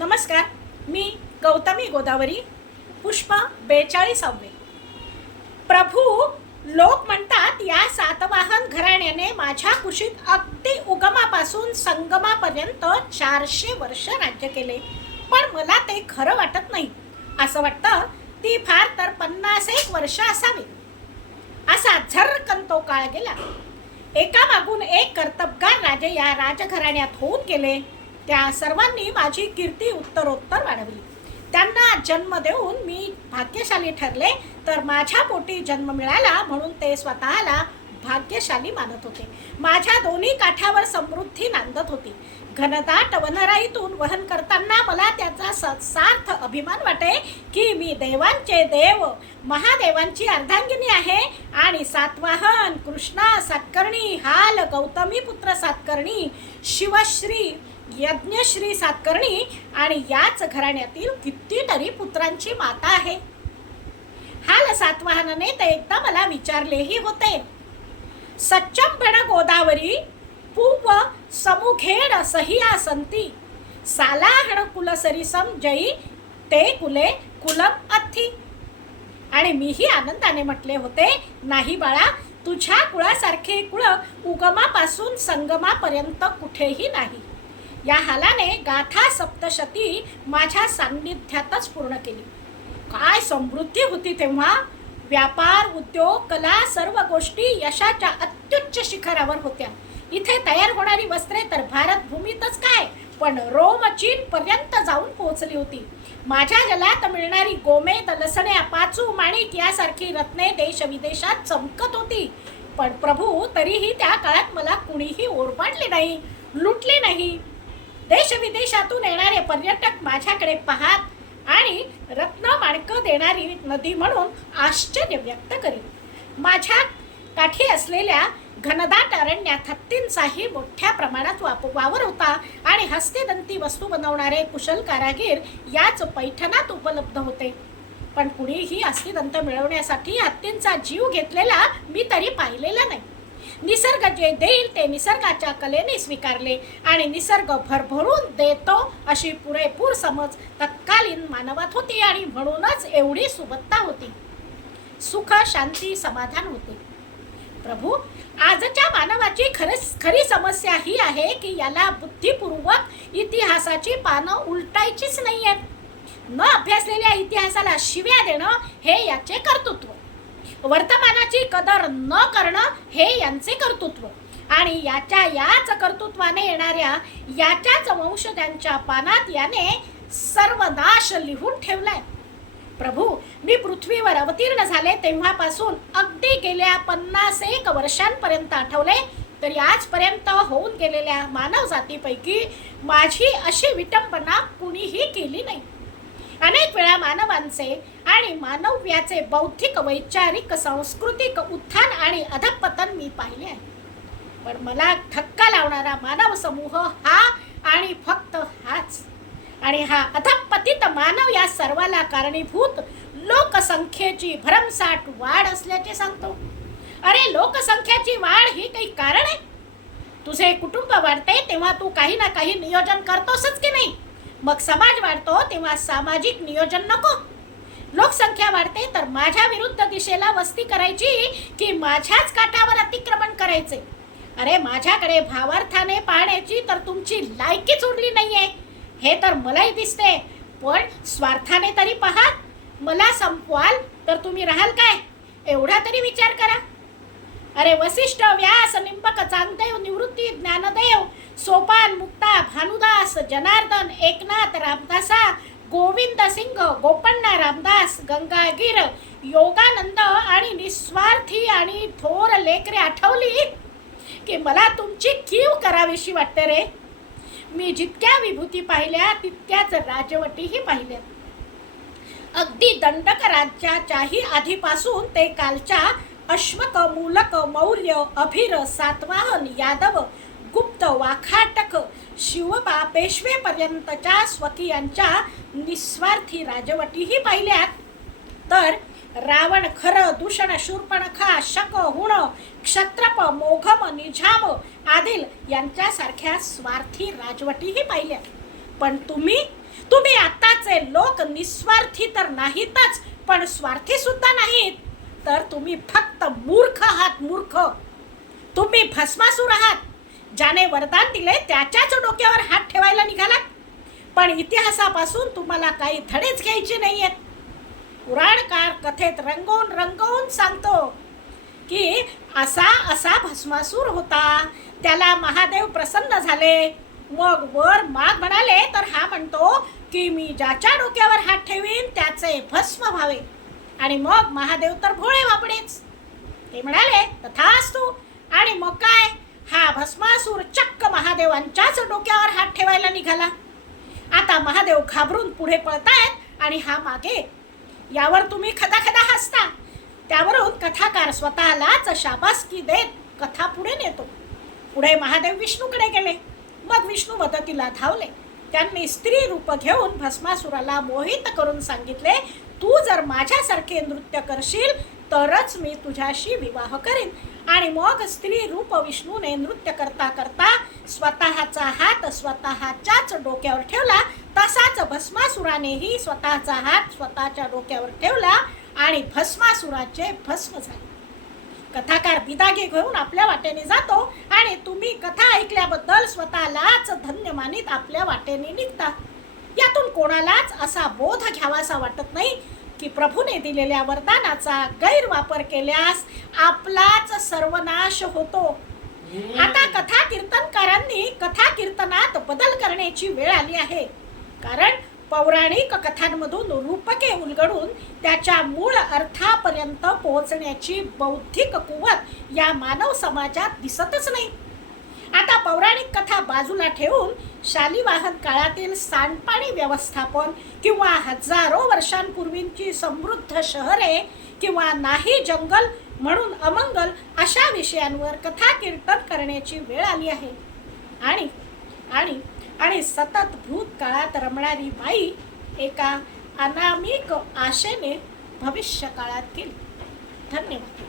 नमस्कार. मी गौतमी गोदावरी. पुष्प 42. प्रभू, लोक म्हणतात या सातवाहन घराण्याने माझ्या कुशीत अगदी उगमापासून संगमापर्यंत 400 वर्ष राज्य केले. पण मला ते खरं वाटत नाही. असं वाटतं ती फार तर 50 वर्ष असावी. असा झरकन तो काळ गेला. एकामागून एक कर्तबगार राजे या राजघराण्यात होऊन गेले. त्या सर्वांनी माझी कीर्ती उत्तरोत्तर वाढवली. त्यांना जन्म देऊन मी भाग्यशाली ठरले, तर माझ्या पोटी जन्म मिळाला म्हणून ते स्वतःला भाग्यशाली मानत होते. माझ्या दोन्ही काठावर समृद्धी नांदत होती. घनदाट वनराईतून वहन करताना मला त्याचा सार्थ अभिमान वाटे की मी देवांचे देव महादेवांची अर्धांगिनी आहे आणि सातवाहन कृष्णा सातकर्णी हाल गौतमी पुत्र सातकर्णी शिवश्री यज्ञश्री सातकर्णी आणि याच घराण्यातील कितीतरी पुत्रांची माता आहे. हाल सातवाहनाने ते एकदा मला विचारलेही होते. सच्चंबण गोदावरी पूव समुखेड सहिया संती सालाहण कुलसरिसम जयी ते कुले कुलम अथी. आणि मीही आनंदाने म्हटले होते, नाही बाळा, तुझ्या कुळासारखे कुळ उगमापासून संगमापर्यंत कुठेही नाही. या हालाने गाथा सप्तशती माझ्या सान्निध्यातच पूर्ण केली. काय समृद्धी होती तेव्हा. व्यापार उद्योग कला सर्व गोष्टी यशाच्या अत्युच्च शिखरावर होत्या. इथे तयार होणारी वस्त्रे तर भारत भूमीतच काय, पण रोम चीन पर्यंत जाऊन पोहोचली होती. माझ्या जलात मिळणारी गोमेद लसण्या पाचू माणिक यासारखी रत्ने देश विदेशात चमकत होती. पण प्रभू, तरीही त्या काळात मला कुणीही ओरबाडले नाही, लुटले नाही. देश विदेशातून येणारे पर्यटक माझ्याकडे पाहत आणि रत्न माणकं देणारी नदी म्हणून आश्चर्य व्यक्त करीत. माझ्या काठी असलेल्या घनदाट अरण्यात हत्तींचाही मोठ्या प्रमाणात वावर होता आणि हस्तिदंती वस्तू बनवणारे कुशल कारागीर याच पैठणात उपलब्ध होते. पण कुणीही हस्तिदंत मिळवण्यासाठी हत्तींचा जीव घेतलेला मी तरी पाहिलेला नाही. निसर्ग जे देईल ते निसर्गाच्या कलेने स्वीकारले आणि निसर्ग भरभरून देतो अशी पुरेपूर समज तत्कालीन मानवात होती आणि म्हणूनच एवढी सुबत्ता होती, सुख शांती समाधान होते. प्रभू, आजच्या मानवाची खरी समस्या ही आहे की याला बुद्धिपूर्वक इतिहासाची पानं उलटायचीच नाही आहेत. न अभ्यासलेल्या इतिहासाला शिव्या देणं हे याचे कर्तृत्व, वर्तमानाची कदर न करणं हे यांचे कर्तृत्व आणि याच कर्तृत्वाने येणाऱ्या याच्याच वंशजांच्या पानात याने सर्वनाश लिहून ठेवलाय. प्रभू, मी पृथ्वीवर अवतीर्ण झाले तेव्हापासून अगदी गेल्या 51 वर्षांपर्यंत आठवले तरी आजपर्यंत होऊन गेलेल्या मानव जातीपैकी माझी अशी विटंबना कुणीही केली नाही. अनेक वेळा मानवांचे आणि मानव्याचे बौद्धिक वैचारिक सांस्कृतिक उत्थान आणि अधपतन मी पाहिले आहे. पण मला धक्का लावणारा मानव समूह हा आणि फक्त हाच. आणि हा अधपतित मानव या सर्वाला कारणीभूत लोकसंख्येची भरमसाठ वाढ असल्याचे सांगतो. अरे, लोकसंख्येची वाढ ही काही कारण आहे? तुझे कुटुंब वाढते तेव्हा तू काही ना काही नियोजन करतोसच की नाही? मग समाज वाढतो तेव्हा सामाजिक नियोजन नको? लोकसंख्या वाढते तर माझ्या विरुद्ध दिशेला वस्ती करायची की माझ्याच काठावर अतिक्रमण करायचे? अरे, माझ्याकडे भावार्थाने पाहण्याची तर तुमची लायकीच उरली नाहीये हे तर मलाही दिसते. पण स्वार्थाने तरी पहा. मला संपवाल तर तुम्ही राहाल काय, एवढा तरी विचार करा. अरे, वसिष्ठ व्यास निंबक चांगदेव निवृत्ती ज्ञानदेव सोपान मुक्ता भानुदास जनार्दन एकनाथ रामदासा गोविंद सिंग गोपण्णा रामदास गंगागीर योगानंद आणि निस्वार्थी आणि थोर लेकरे आठवली की मला तुमची कीव करावीशी वाटते रे. मी जितक्या विभूती पाहिल्या तितक्याच राजवटीही पाहिल्या. अगदी दंडक राज्याच्याही आधीपासून ते कालच्या अश्वक मूलक मौर्य अभिर सातवाहन यादव गुप्त वाखाटक शिवबा पेशवेपर्यंतच्या स्वकीयांच्या निस्वार्थी राजवटीही पाहिल्यात. तर रावण खर दूषण शूर्पणखा शक हुण क्षत्रप मोघम निझाम आदिल यांच्यासारख्या स्वार्थी राजवटीही पाहिल्या. पण तुम्ही तुम्ही आत्ताचे लोक निस्वार्थी तर नाहीतच, पण स्वार्थी सुद्धा नाहीत. तर तुम्ही फक्त मूर्ख आहात, मूर्ख. तुम्ही भस्मासूर आहात. ज्याने वरदान दिले त्याच्याच डोक्यावर हात ठेवायला निघालात. पण इतिहासापासून तुम्हाला काही धडेच घ्यायचे नाहीयेत. पुराणकार कथेत रंगवून रंगवून सांगतो की असा असा भस्मासूर होता, त्याला महादेव प्रसन्न झाले. मग वर माग म्हणाले तर हा म्हणतो की मी ज्याच्या डोक्यावर हात ठेवीन त्याचे भस्म व्हावे. आणि मग महादेव तर भोळे बापडेच. ते म्हणाले तथास्तु. आणि मग काय, हा भस्मासूर चक्क महादेवांच्याच डोक्यावर हात ठेवायला निघाला. आता महादेव घाबरून पुढे पळतायत आणि हा मागे. यावर तुम्ही खदाखदा हसता. त्यावरून कथाकार स्वतःलाच शाबासकी देत कथा पुढे नेतो. पुढे महादेव विष्णूकडे गेले. मग विष्णू मदतीला धावले. त्यांनी स्त्री रूप घेऊन भस्मासुराला मोहित करून सांगितले, तू जर माझ्यासारखे नृत्य करशील तरच मी तुझ्याशी विवाह करीन. आणि मग स्त्री रूप विष्णूने नृत्य करता करता स्वतःचा हात स्वतःच्याच डोक्यावर ठेवला. तसाच भस्मासुरानेही स्वतःचा हात स्वतःच्या डोक्यावर ठेवला आणि भस्मासुराचे भस्म झाले. कथाकार बिदागे घेऊन आपल्या वाटेने जातो आणि तुम्ही कथा ऐकल्याबद्दल स्वतःलाच धन्य मानित आपल्या वाटेने निघता. यातून कोणालाच असा बोध घ्यावासा वाटत नाही की प्रभूने दिलेल्या वरदानाचा गैरवापर केल्यास आपलाच सर्वनाश होतो. आता कथा कीर्तनकारांनी कथा कीर्तनात बदल करण्याची वेळ आली आहे. कारण पौराणिक कथांमधून रूपके उलगडून त्याच्या मूळ अर्थापर्यंत पोहोचण्याची बौद्धिक कुवत या मानव समाजात दिसतच नाही. आता पौराणिक कथा बाजूला ठेवून शालिवाहन काळातील सांडपाणी व्यवस्थापन किंवा हजारो वर्षांपूर्वींची समृद्ध शहरे किंवा नाही जंगल म्हणून अमंगल अशा विषयांवर कथा कीर्तन करण्याची वेळ आली आहे. आणि आणि आणि सतत भूतकाळात रमणारी बाई एका अनामिक आशेने भविष्य काळात गेली. धन्यवाद.